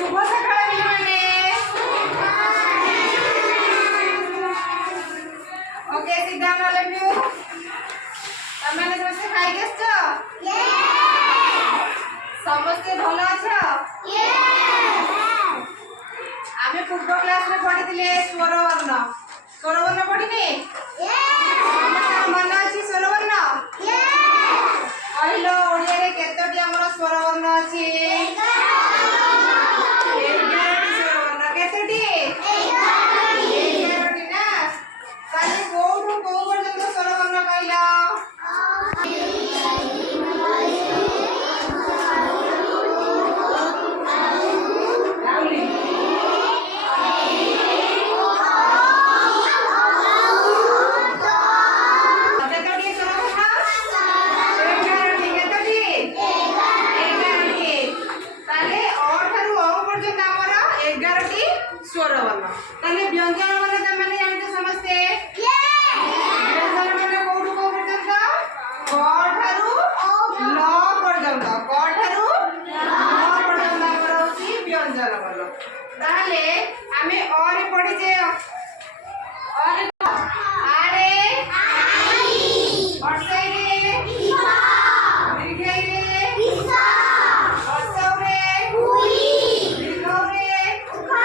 शुभ सकाळ पिलाने okay sit down all of you तमने समस्त खाई गेछ समस्त भलो अछ आमे पूर्व क्लास में पढ़िथिले स्वर वर्ण पढ़िने मन अछि स्वर वर्ण कहलो ओडिया रे केतोटी हमर स्वर वर्ण अछि 11टी स्वर वर्ण केतोटी 11टी ना काली कोठु को पर्यंत स्वर वर्ण कहला स्वर वर्ण तने व्यंजन वर्ण तमने जानते समझते व्यंजन वर्ण कोठु को पर्यंत क ठारू ल पर्यंत क ठारू ल पर्यंत हमर होची व्यंजन वर्ण ताले आमे और पढि जे और आरे आई अटै रे इसा दीर्घै रे इसा हसौ रे हुई दीर्घौ रे उखा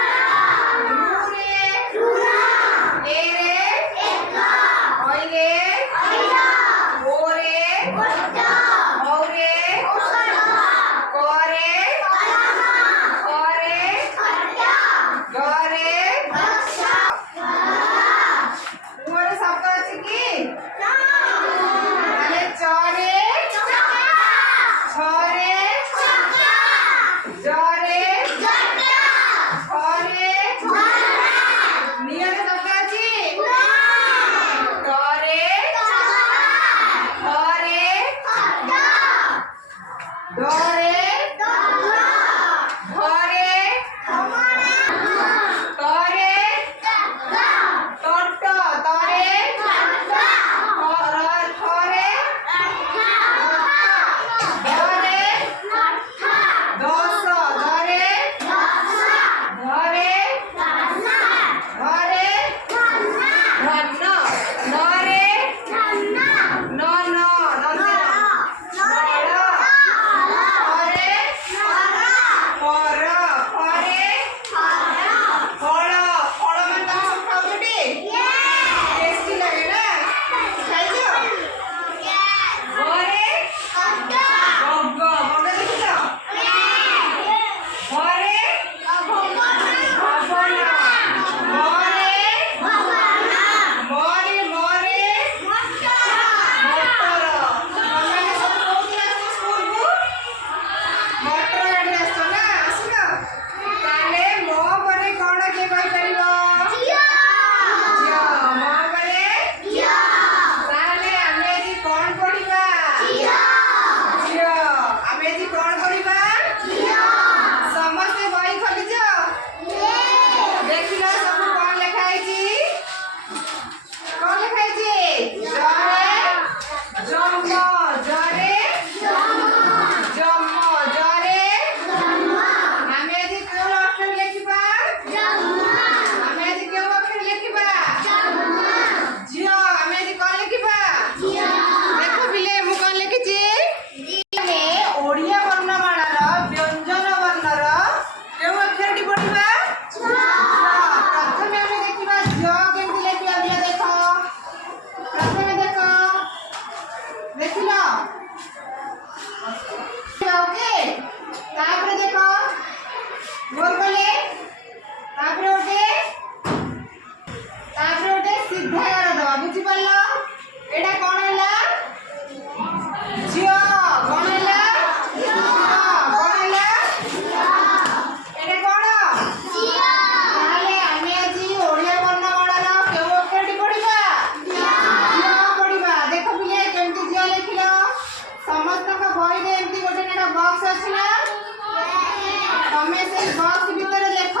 बॉक्स भीतर लेख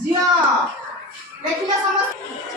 झियो देखिला समस्त